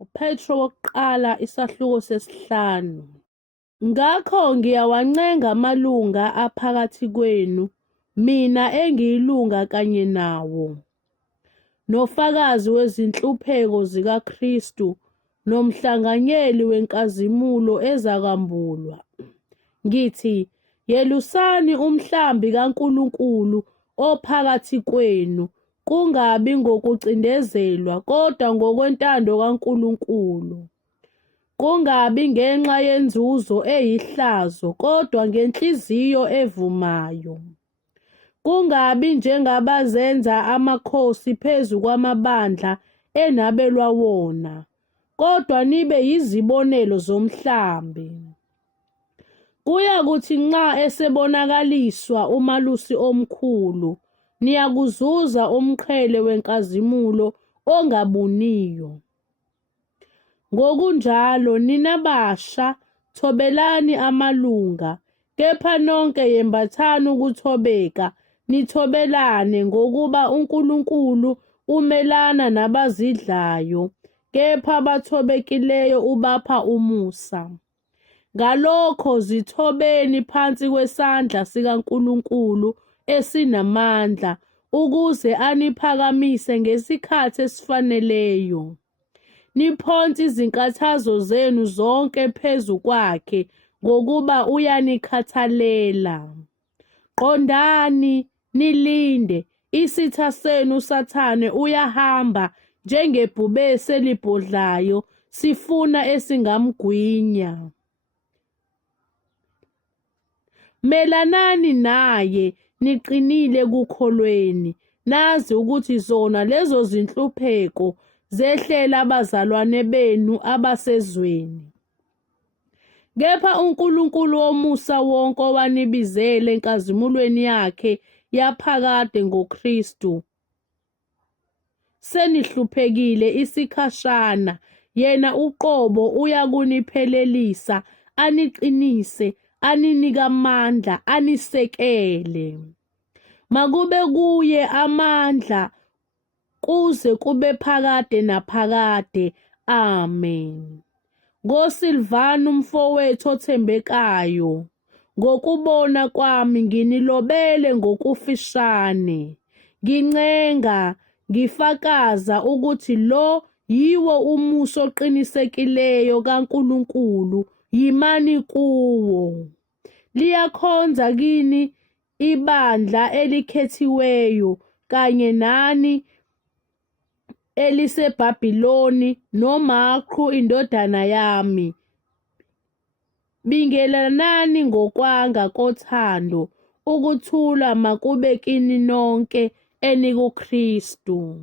uPetro wokuqala isahluko sesihlanu. Ngakho ngiyawancenga amalunga aphakathi kwenu, mina engiyilunga kanye nawo, nofakazi wezinhlupheko zikaKristu, nomhlanganyeli wenkazimulo ezakwambulwa. Ngithi, yelusani umhlambi kaNkulunkulu ophakathi kwenu, kungabi ngokucindezelwa, kodwa ngokwentando kaNkulunkulu. Kungabi ngenxa yenzuzo eyihlazo, kodwa ngenhliziyo evumayo. Kungabi njengabazenza amakhosi phezu kwamabandla enabelwa wona, kodwa nibe yizibonelo zomhlambi. Kuyakuthi nxa esebonakaliswa uMalusi omkhulu, niyakuzuza umqhele wenkazimulo ongabuniyo. Ngokunjalo nina basha, thobelani amalunga, kepha nonke yembathani ukuthobeka, nithobelane ngokuba uNkulunkulu umelana nabazidlayo, kepha abathobekileyo ubapha umusa. Ngalokho zithobeni phansi kwesandla sikaNkulunkulu esinamandla, ukuze aniphakamise ngesikhathi esifaneleyo. Niphonse izinkathazo zenu zonke phezu kwakhe, ngokuba uyanikhathalela. Qondani, nilinde, isitha senu uSathane uyahamba njengebhubesi elibhodlayo, sifuna esingamgwinya. Melanani naye, niqinile kukholweni, nazi ukuthi zona lezo zinhlupheko zehlela abazalwane benu abasezweni. Kepha uNkulunkulu womusa wonke owanibizela enkazimulweni yakhe yaphakade ngoKristu, senihluphekile isikhashana, yena uqobo uyakuniphelelisa, aniqinise, aninike amandla, anisekele. Makube kuye amandla kuze kube phakade naphakade. Amen. NgoSilvano umfowethu othembekayo, ngokubona kwami nginilobele ngokufishane, ngincenga, ngifakaza ukuthi lo yiwo umusa oqinisekileyo kaNkulunkulu, yimani kuwo. Liyakhonza kini ibandla elikhethiweyo, kanye nani eliseBhabhiloni, noMarku indodana yami. Bingelanani ngokwanga kothando. Ukuthula makube kini nonke enikuKristu.